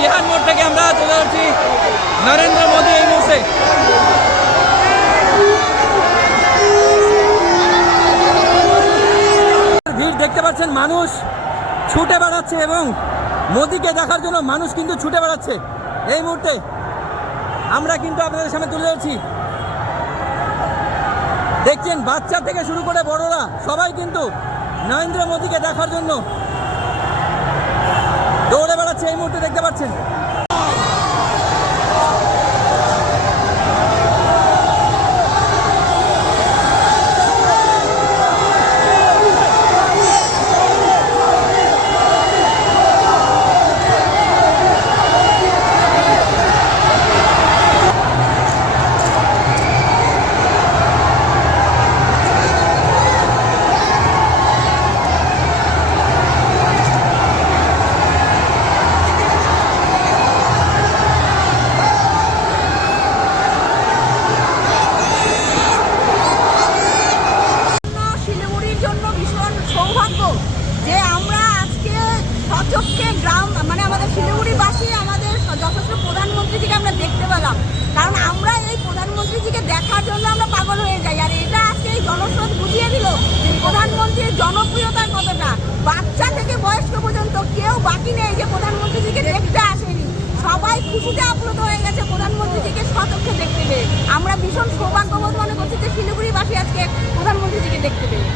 বিহান মোড় থেকে আমরা চলে যাচ্ছি নরেন্দ্র মোদী এই মুহূর্তে। ভিড় দেখতে পাচ্ছেন, মানুষ ছুটে বেড়াচ্ছে এবং মোদীকে দেখার জন্য মানুষ কিন্তু ছুটে বেড়াচ্ছে। এই মুহূর্তে আমরা কিন্তু আপনাদের সামনে তুলে ধরছি, দেখছেন বাচ্চা থেকে শুরু করে বড়রা সবাই কিন্তু নরেন্দ্র মোদীকে দেখার জন্য দৌড়ে বেড়াচ্ছে। এই মুহূর্তে দেখতে পাচ্ছেন যে আমরা আজকে সচক্ষে গ্রাম মানে আমাদের শিলিগুড়িবাসী আমাদের যথেষ্ট প্রধানমন্ত্রীজিকে আমরা দেখতে পেলাম। কারণ আমরা এই প্রধানমন্ত্রীজিকে দেখার জন্য আমরা পাগল হয়ে যাই। আর এটা আজকে এই জনস্রোত বুঝিয়ে দিল যে প্রধানমন্ত্রীর জনপ্রিয়তা কতটা। বাচ্চা থেকে বয়স্ক পর্যন্ত কেউ বাকি নেই যে প্রধানমন্ত্রীজিকে দেখতে আসেনি। সবাই খুশিতে আপ্লুত হয়ে গেছে প্রধানমন্ত্রীজিকে সচক্ষে দেখতে পেয়ে। আমরা ভীষণ সৌভাগ্যবোধ মনে করছি যে শিলিগুড়িবাসী আজকে প্রধানমন্ত্রীজিকে দেখতে পেয়ে।